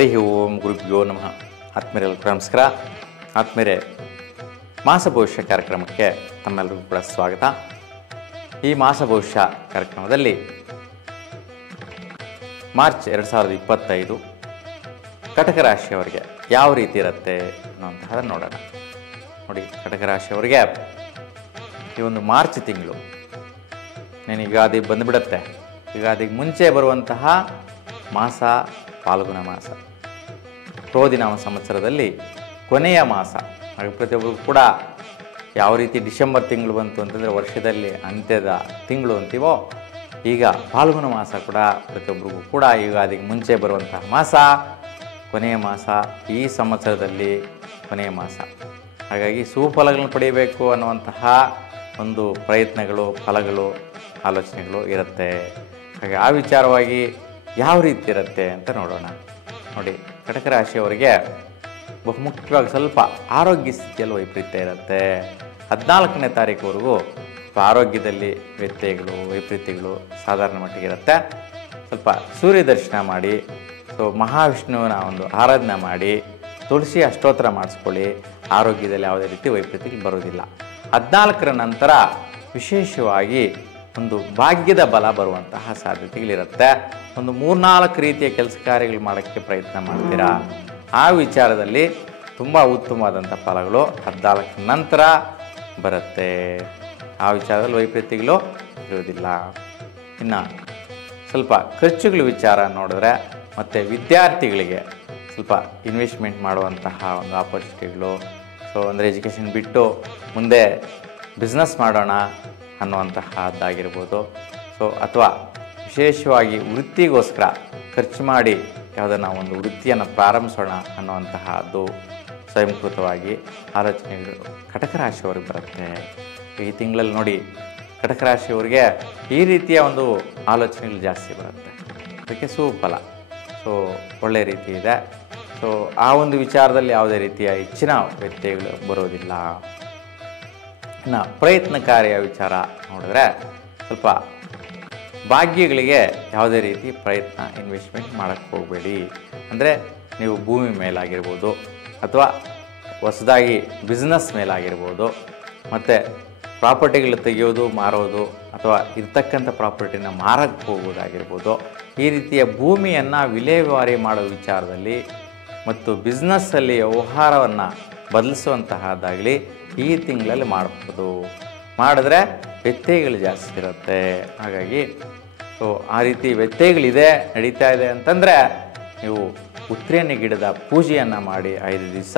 ಹರಿ ಓಂ ಗುರುಭ್ಯೋ ನಮಃ. ಆತ್ಮೀಯರೆಲ್ಲರಿಗೂ ನಮಸ್ಕಾರ. ಆತ್ಮೀಯರೇ, ಮಾಸ ಭವಿಷ್ಯ ಕಾರ್ಯಕ್ರಮಕ್ಕೆ ತಮ್ಮೆಲ್ಲರಿಗೂ ಕೂಡ ಸ್ವಾಗತ. ಈ ಮಾಸ ಭವಿಷ್ಯ ಕಾರ್ಯಕ್ರಮದಲ್ಲಿ ಮಾರ್ಚ್ 2025 ಕಟಕ ರಾಶಿಯವರಿಗೆ ಯಾವ ರೀತಿ ಇರುತ್ತೆ ಅನ್ನೋಂತಹದನ್ನು ನೋಡೋಣ. ನೋಡಿ, ಕಟಕ ರಾಶಿಯವರಿಗೆ ಈ ಒಂದು ಮಾರ್ಚ್ ತಿಂಗಳು ಯುಗಾದಿ ಬಂದುಬಿಡುತ್ತೆ. ಯುಗಾದಿಗೆ ಮುಂಚೆ ಬರುವಂತಹ ಮಾಸ ಫಾಲ್ಗುಣ ಮಾಸ, ಕ್ರೋಧಿನಾಮ ಸಂವತ್ಸರದಲ್ಲಿ ಕೊನೆಯ ಮಾಸ. ಹಾಗೆ ಪ್ರತಿಯೊಬ್ಬರಿಗೂ ಕೂಡ ಯಾವ ರೀತಿ ಡಿಸೆಂಬರ್ ತಿಂಗಳು ಬಂತು ಅಂತಂದರೆ ವರ್ಷದಲ್ಲಿ ಅಂತ್ಯದ ತಿಂಗಳು ಅಂತೀವೋ, ಈಗ ಫಾಲ್ಗುಣ ಮಾಸ ಕೂಡ ಪ್ರತಿಯೊಬ್ಬರಿಗೂ ಕೂಡ ಯುಗಾದಿಗೆ ಮುಂಚೆ ಬರುವಂತಹ ಮಾಸ, ಕೊನೆಯ ಮಾಸ, ಈ ಸಂವತ್ಸರದಲ್ಲಿ ಕೊನೆಯ ಮಾಸ. ಹಾಗಾಗಿ ಸುಫಲಗಳನ್ನು ಪಡೆಯಬೇಕು ಅನ್ನುವಂತಹ ಒಂದು ಪ್ರಯತ್ನಗಳು, ಫಲಗಳು, ಆಲೋಚನೆಗಳು ಇರುತ್ತೆ. ಹಾಗೆ ಆ ವಿಚಾರವಾಗಿ ಯಾವ ರೀತಿ ಇರುತ್ತೆ ಅಂತ ನೋಡೋಣ. ನೋಡಿ, ಕಟಕ ರಾಶಿಯವರಿಗೆ ಬಹುಮುಖ್ಯವಾಗಿ ಸ್ವಲ್ಪ ಆರೋಗ್ಯ ಸ್ಥಿತಿಯಲ್ಲಿ ವೈಪರೀತ್ಯ ಇರುತ್ತೆ. 14ನೇ ತಾರೀಕುವರೆಗೂ ಆರೋಗ್ಯದಲ್ಲಿ ವ್ಯತ್ಯಯಗಳು, ವೈಪರೀತ್ಯಗಳು ಸಾಧಾರಣ ಮಟ್ಟಿಗೆ ಇರುತ್ತೆ. ಸ್ವಲ್ಪ ಸೂರ್ಯ ದರ್ಶನ ಮಾಡಿ, ಮಹಾವಿಷ್ಣುವಿನ ಒಂದು ಆರಾಧನೆ ಮಾಡಿ, ತುಳಸಿ ಅಷ್ಟೋತ್ತರ ಮಾಡಿಸ್ಕೊಳ್ಳಿ. ಆರೋಗ್ಯದಲ್ಲಿ ಯಾವುದೇ ರೀತಿ ವೈಪರೀತ್ಯಗಳು ಬರೋದಿಲ್ಲ. 14ರ ನಂತರ ವಿಶೇಷವಾಗಿ ಒಂದು ಭಾಗ್ಯದ ಬಲ ಬರುವಂತಹ ಸಾಧ್ಯತೆಗಳಿರುತ್ತೆ. ಒಂದು 3-4 ರೀತಿಯ ಕೆಲಸ ಕಾರ್ಯಗಳು ಮಾಡೋಕ್ಕೆ ಪ್ರಯತ್ನ ಮಾಡ್ತೀರಾ. ಆ ವಿಚಾರದಲ್ಲಿ ತುಂಬ ಉತ್ತಮವಾದಂಥ ಫಲಗಳು 14ರ ನಂತರ ಬರುತ್ತೆ. ಆ ವಿಚಾರದಲ್ಲಿ ವೈಪರೀತ್ಯಗಳು ಇರೋದಿಲ್ಲ. ಇನ್ನು ಸ್ವಲ್ಪ ಖರ್ಚುಗಳ ವಿಚಾರ ನೋಡಿದ್ರೆ, ಮತ್ತು ವಿದ್ಯಾರ್ಥಿಗಳಿಗೆ ಸ್ವಲ್ಪ ಇನ್ವೆಸ್ಟ್ಮೆಂಟ್ ಮಾಡುವಂತಹ ಒಂದು ಆಪರ್ಚುನಿಟಿಗಳು, ಅಂದರೆ ಎಜುಕೇಷನ್ ಬಿಟ್ಟು ಮುಂದೆ ಬಿಸ್ನೆಸ್ ಮಾಡೋಣ ಅನ್ನುವಂತಹದ್ದಾಗಿರ್ಬೋದು. ಅಥವಾ ವಿಶೇಷವಾಗಿ ವೃತ್ತಿಗೋಸ್ಕರ ಖರ್ಚು ಮಾಡಿ ಯಾವುದನ್ನು ಒಂದು ವೃತ್ತಿಯನ್ನು ಪ್ರಾರಂಭಿಸೋಣ ಅನ್ನುವಂತಹದ್ದು ಸ್ವಯಂಕೃತವಾಗಿ ಆಲೋಚನೆಗಳು ಕಟಕ ರಾಶಿಯವ್ರಿಗೆ ಬರುತ್ತೆ. ಈ ತಿಂಗಳಲ್ಲಿ ನೋಡಿ, ಕಟಕ ರಾಶಿಯವರಿಗೆ ಈ ರೀತಿಯ ಒಂದು ಆಲೋಚನೆಗಳು ಜಾಸ್ತಿ ಬರುತ್ತೆ. ಅದಕ್ಕೆ ಸುಫಲ, ಒಳ್ಳೆಯ ರೀತಿ ಇದೆ. ಆ ಒಂದು ವಿಚಾರದಲ್ಲಿ ಯಾವುದೇ ರೀತಿಯ ಹೆಚ್ಚಿನ ವ್ಯತ್ಯಯಗಳು ಬರೋದಿಲ್ಲ. ಇನ್ನು ಪ್ರಯತ್ನಕಾರಿಯ ವಿಚಾರ ನೋಡಿದ್ರೆ, ಸ್ವಲ್ಪ ಭಾಗ್ಯಗಳಿಗೆ ಯಾವುದೇ ರೀತಿ ಪ್ರಯತ್ನ ಇನ್ವೆಸ್ಟ್ಮೆಂಟ್ ಮಾಡೋಕ್ಕೆ ಹೋಗಬೇಡಿ. ಅಂದರೆ ನೀವು ಭೂಮಿ ಮೇಲಾಗಿರ್ಬೋದು, ಅಥವಾ ಹೊಸದಾಗಿ ಬಿಸ್ನೆಸ್ ಮೇಲಾಗಿರ್ಬೋದು, ಮತ್ತು ಪ್ರಾಪರ್ಟಿಗಳು ತೆಗೆಯೋದು, ಮಾರೋದು, ಅಥವಾ ಇರ್ತಕ್ಕಂಥ ಪ್ರಾಪರ್ಟಿನ ಮಾರಕ್ಕೆ ಹೋಗೋದಾಗಿರ್ಬೋದು. ಈ ರೀತಿಯ ಭೂಮಿಯನ್ನು ವಿಲೇವಾರಿ ಮಾಡೋ ವಿಚಾರದಲ್ಲಿ ಮತ್ತು ಬಿಸ್ನೆಸ್ಸಲ್ಲಿ ವ್ಯವಹಾರವನ್ನು ಬದಲಿಸುವಂತಹದ್ದಾಗಲಿ ಈ ತಿಂಗಳಲ್ಲಿ ಮಾಡ್ಬೋದು. ಮಾಡಿದ್ರೆ ವ್ಯತ್ಯಯಗಳು ಜಾಸ್ತಿ ಇರುತ್ತೆ. ಹಾಗಾಗಿ ಆ ರೀತಿ ವ್ಯತ್ಯಯಗಳಿದೆ, ನಡೀತಾ ಇದೆ ಅಂತಂದರೆ ನೀವು ಉತ್ರೇಣಿ ಗಿಡದ ಪೂಜೆಯನ್ನು ಮಾಡಿ 5 ದಿವಸ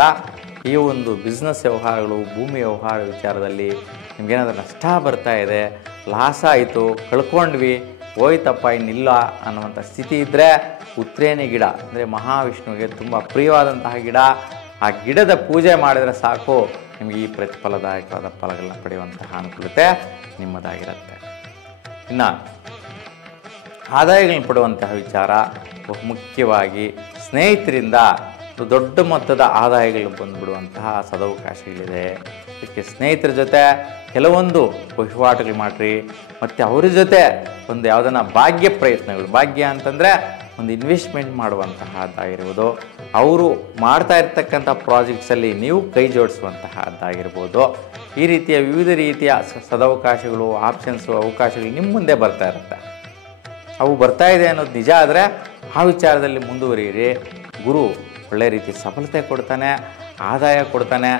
ಈ ಒಂದು ಬಿಸ್ನೆಸ್ ವ್ಯವಹಾರಗಳು, ಭೂಮಿ ವ್ಯವಹಾರ ವಿಚಾರದಲ್ಲಿ ನಿಮಗೇನಾದರೂ ನಷ್ಟ ಬರ್ತಾ ಇದೆ, ಲಾಸ್ ಆಯಿತು, ಕಳ್ಕೊಂಡ್ವಿ, ಹೋಯ್ತಪ್ಪ ಇನ್ನಿಲ್ಲ ಅನ್ನುವಂಥ ಸ್ಥಿತಿ ಇದ್ದರೆ, ಉತ್ರೇಣಿ ಗಿಡ ಅಂದರೆ ಮಹಾವಿಷ್ಣುವಿಗೆ ತುಂಬ ಪ್ರಿಯವಾದಂತಹ ಗಿಡ, ಆ ಗಿಡದ ಪೂಜೆ ಮಾಡಿದರೆ ಸಾಕು, ನಿಮಗೆ ಈ ಪ್ರತಿಫಲದಾಯಕವಾದ ಫಲಗಳನ್ನ ಪಡೆಯುವಂತಹ ಅನುಕೂಲತೆ ನಿಮ್ಮದಾಗಿರುತ್ತೆ. ಇನ್ನು ಆದಾಯಗಳನ್ನು ಪಡುವಂತಹ ವಿಚಾರ, ಮುಖ್ಯವಾಗಿ ಸ್ನೇಹಿತರಿಂದ ದೊಡ್ಡ ಮೊತ್ತದ ಆದಾಯಗಳು ಬಂದುಬಿಡುವಂತಹ ಸದವಕಾಶಗಳಿದೆ. ಇದಕ್ಕೆ ಸ್ನೇಹಿತರ ಜೊತೆ ಕೆಲವೊಂದು ವಹಿವಾಟುಗಳು ಮಾಡಿರಿ. ಮತ್ತು ಅವ್ರ ಜೊತೆ ಒಂದು ಯಾವುದನ್ನ ಭಾಗ್ಯ ಪ್ರಯತ್ನಗಳು, ಭಾಗ್ಯ ಅಂತಂದರೆ ಒಂದು ಇನ್ವೆಸ್ಟ್ಮೆಂಟ್ ಮಾಡುವಂತಹದ್ದಾಗಿರ್ಬೋದು, ಅವರು ಮಾಡ್ತಾ ಇರ್ತಕ್ಕಂಥ ಪ್ರಾಜೆಕ್ಟ್ಸಲ್ಲಿ ನೀವು ಕೈ ಜೋಡಿಸುವಂತಹದ್ದಾಗಿರ್ಬೋದು. ಈ ರೀತಿಯ ವಿವಿಧ ರೀತಿಯ ಸದವಕಾಶಗಳು, ಆಪ್ಷನ್ಸು, ಅವಕಾಶಗಳು ನಿಮ್ಮ ಮುಂದೆ ಬರ್ತಾ ಇರುತ್ತೆ. ಅವು ಬರ್ತಾ ಇದೆ ಅನ್ನೋದು ನಿಜ ಆದರೆ ಆ ವಿಚಾರದಲ್ಲಿ ಮುಂದುವರಿಯಿರಿ. ಗುರು ಒಳ್ಳೆಯ ರೀತಿ ಸಫಲತೆ ಕೊಡ್ತಾನೆ, ಆದಾಯ ಕೊಡ್ತಾನೆ.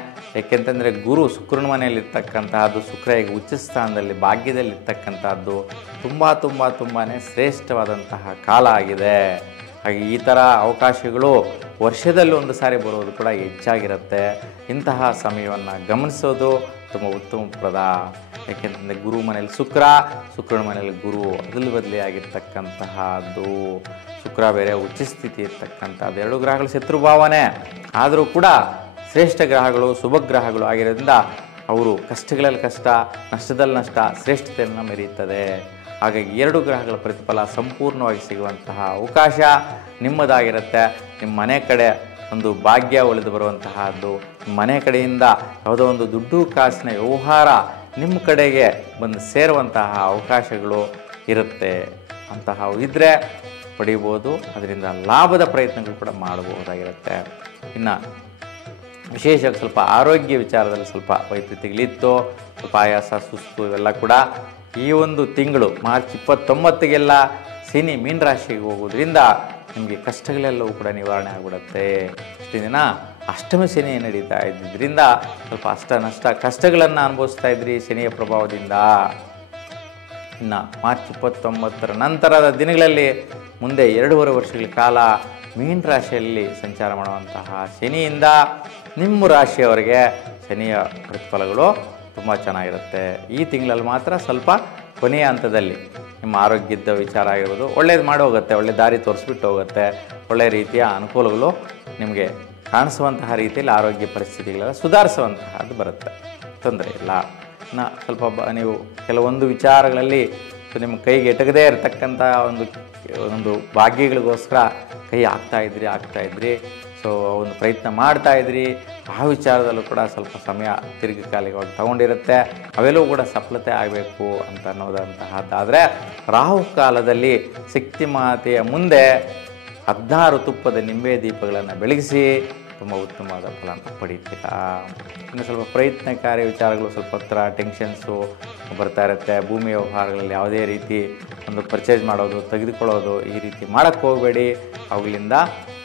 ಏಕೆಂತಂದರೆ ಗುರು ಶುಕ್ರನ ಮನೆಯಲ್ಲಿರ್ತಕ್ಕಂತಹದ್ದು, ಶುಕ್ರ ಈಗ ಉಚ್ಚ ಸ್ಥಾನದಲ್ಲಿ ಭಾಗ್ಯದಲ್ಲಿರ್ತಕ್ಕಂಥದ್ದು ತುಂಬಾ ಶ್ರೇಷ್ಠವಾದಂತಹ ಕಾಲ ಆಗಿದೆ. ಹಾಗೆ ಈ ಥರ ಅವಕಾಶಗಳು ವರ್ಷದಲ್ಲಿ ಒಂದು ಸಾರಿ ಬರೋದು ಕೂಡ ಹೆಚ್ಚಾಗಿರುತ್ತೆ. ಇಂತಹ ಸಮಯವನ್ನು ಗಮನಿಸೋದು ತುಂಬ ಉತ್ತಮಪ್ರದ. ಏಕೆಂತಂದರೆ ಗುರು ಮನೆಯಲ್ಲಿ ಶುಕ್ರನ ಮನೆಯಲ್ಲಿ ಗುರು ಅದಲು ಬದಲಿಯಾಗಿರ್ತಕ್ಕಂತಹದ್ದು. ಶುಕ್ರ ಬೇರೆ ಉಚ್ಚ ಸ್ಥಿತಿ ಇರ್ತಕ್ಕಂಥದ್ದು, 2 ಗ್ರಹಗಳು ಶತ್ರುಭಾವನೆ ಆದರೂ ಕೂಡ ಶ್ರೇಷ್ಠ ಗ್ರಹಗಳು, ಶುಭ ಗ್ರಹಗಳು ಆಗಿರೋದ್ರಿಂದ ಅವರು ಕಷ್ಟಗಳಲ್ಲಿ ಕಷ್ಟ, ನಷ್ಟದಲ್ಲಿ ನಷ್ಟ, ಶ್ರೇಷ್ಠತೆಯನ್ನು ಮೆರೆಯುತ್ತದೆ. ಹಾಗಾಗಿ 2 ಗ್ರಹಗಳ ಪ್ರತಿಫಲ ಸಂಪೂರ್ಣವಾಗಿ ಸಿಗುವಂತಹ ಅವಕಾಶ ನಿಮ್ಮದಾಗಿರುತ್ತೆ. ನಿಮ್ಮ ಮನೆ ಕಡೆ ಒಂದು ಭಾಗ್ಯ ಒಲಿದು ಬರುವಂತಹದ್ದು, ನಿಮ್ಮ ಮನೆ ಕಡೆಯಿಂದ ಯಾವುದೋ ಒಂದು ದುಡ್ಡು ಕಾಸಿನ ವ್ಯವಹಾರ ನಿಮ್ಮ ಕಡೆಗೆ ಬಂದು ಸೇರುವಂತಹ ಅವಕಾಶಗಳು ಇರುತ್ತೆ. ಅಂತಹ ಇದ್ದರೆ ಪಡಿಬೋದು, ಅದರಿಂದ ಲಾಭದ ಪ್ರಯತ್ನಗಳು ಕೂಡ ಮಾಡಬಹುದಾಗಿರುತ್ತೆ. ಇನ್ನು ವಿಶೇಷವಾಗಿ ಸ್ವಲ್ಪ ಆರೋಗ್ಯ ವಿಚಾರದಲ್ಲಿ ಸ್ವಲ್ಪ ವೈಪರೀತ್ಯಗಳಿತ್ತು, ಸ್ವಲ್ಪ ಆಯಾಸ, ಸುಸ್ತು ಇವೆಲ್ಲ ಕೂಡ ಈ ಒಂದು ತಿಂಗಳು ಮಾರ್ಚ್ 29ಗೆಲ್ಲ ಶನಿ ಮೀನರಾಶಿಗೆ ಹೋಗೋದ್ರಿಂದ ನಿಮಗೆ ಕಷ್ಟಗಳೆಲ್ಲವೂ ಕೂಡ ನಿವಾರಣೆ ಆಗಿಬಿಡುತ್ತೆ. ಇಷ್ಟು ದಿನ ಅಷ್ಟಮ ಶನಿ ನಡೀತಾ ಇದ್ದಿದ್ದರಿಂದ ಸ್ವಲ್ಪ ನಷ್ಟ ಕಷ್ಟಗಳನ್ನು ಅನುಭವಿಸ್ತಾ ಇದ್ರಿ ಶನಿಯ ಪ್ರಭಾವದಿಂದ. ಇನ್ನು ಮಾರ್ಚ್ 29 ನಂತರದ ದಿನಗಳಲ್ಲಿ ಮುಂದೆ 2.5 ವರ್ಷಗಳ ಕಾಲ ಮೀನ ರಾಶಿಯಲ್ಲಿ ಸಂಚಾರ ಮಾಡುವಂತಹ ಶನಿಯಿಂದ ನಿಮ್ಮ ರಾಶಿಯವರಿಗೆ ಶನಿಯ ಪ್ರತಿಫಲಗಳು ತುಂಬ ಚೆನ್ನಾಗಿರುತ್ತೆ. ಈ ತಿಂಗಳಲ್ಲಿ ಮಾತ್ರ ಸ್ವಲ್ಪ ಕೊನೆಯ ಹಂತದಲ್ಲಿ ನಿಮ್ಮ ಆರೋಗ್ಯದ ವಿಚಾರ ಆಗಿರ್ಬೋದು ಒಳ್ಳೇದು ಮಾಡಿ ಹೋಗುತ್ತೆ, ಒಳ್ಳೆ ದಾರಿ ತೋರಿಸ್ಬಿಟ್ಟು ಹೋಗುತ್ತೆ, ಒಳ್ಳೆಯ ರೀತಿಯ ಅನುಕೂಲಗಳು ನಿಮಗೆ ಕಾಣಿಸುವಂತಹ ರೀತಿಯಲ್ಲಿ ಆರೋಗ್ಯ ಪರಿಸ್ಥಿತಿಗಳೆಲ್ಲ ಸುಧಾರಿಸುವಂತಹದ್ದು ಬರುತ್ತೆ, ತೊಂದರೆ ಇಲ್ಲ. ಇನ್ನು ಸ್ವಲ್ಪ ನೀವು ಕೆಲವೊಂದು ವಿಚಾರಗಳಲ್ಲಿ ನಿಮ್ಮ ಕೈಗೆ ಎಟಕದೇ ಇರತಕ್ಕಂಥ ಒಂದು ಭಾಗ್ಯಗಳಿಗೋಸ್ಕರ ಕೈ ಆಗ್ತಾಯಿದ್ರಿ. ಸೊ ಒಂದು ಪ್ರಯತ್ನ ಮಾಡ್ತಾಯಿದ್ರಿ, ಆ ವಿಚಾರದಲ್ಲೂ ಕೂಡ ಸ್ವಲ್ಪ ಸಮಯ ದೀರ್ಘಕಾಲಿಕವಾಗಿ ತಗೊಂಡಿರುತ್ತೆ, ಅವೆಲ್ಲವೂ ಕೂಡ ಸಫಲತೆ ಆಗಬೇಕು ಅಂತ ಅನ್ನೋದಂತಹದ್ದಾದರೆ ರಾಹು ಕಾಲದಲ್ಲಿ ಶಕ್ತಿ ಮಾತೆಯ ಮುಂದೆ 16 ತುಪ್ಪದ ನಿಂಬೆ ದೀಪಗಳನ್ನು ಬೆಳಗಿಸಿ ತುಂಬ ಉತ್ತಮವಾದ ಫಲನ ಪಡೀತೀರಾ. ಇನ್ನು ಸ್ವಲ್ಪ ಪ್ರಯತ್ನಕಾರಿ ವಿಚಾರಗಳು ಸ್ವಲ್ಪ ಹತ್ರ ಟೆನ್ಷನ್ಸು ಬರ್ತಾ ಇರುತ್ತೆ. ಭೂಮಿ ವ್ಯವಹಾರಗಳಲ್ಲಿ ಯಾವುದೇ ರೀತಿ ಒಂದು ಪರ್ಚೇಸ್ ಮಾಡೋದು, ತೆಗೆದುಕೊಳ್ಳೋದು ಈ ರೀತಿ ಮಾಡೋಕ್ಕೆ ಹೋಗಬೇಡಿ, ಅವುಗಳಿಂದ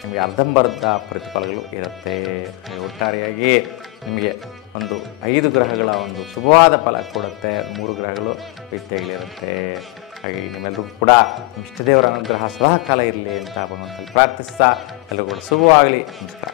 ನಿಮಗೆ ಅರ್ಧಂಬರ್ಧ ಪ್ರತಿಫಲಗಳು ಇರುತ್ತೆ. ಒಟ್ಟಾರೆಯಾಗಿ ನಿಮಗೆ ಒಂದು 5 ಗ್ರಹಗಳ ಒಂದು ಶುಭವಾದ ಫಲ ಕೊಡುತ್ತೆ, 3 ಗ್ರಹಗಳು ವ್ಯತ್ಯಯಗಳಿರುತ್ತೆ. ಹಾಗೆ ನಿಮ್ಮೆಲ್ಲರಿಗೂ ಕೂಡ ಇಷ್ಟದೇವರ ಅನುಗ್ರಹ ಸದಾ ಕಾಲ ಇರಲಿ ಅಂತ ಭಗವಂತನಲ್ಲಿ ಪ್ರಾರ್ಥಿಸ್ತಾ ಎಲ್ಲರೂ ಕೂಡ ಶುಭವಾಗಲಿ. ನಮಸ್ಕಾರ.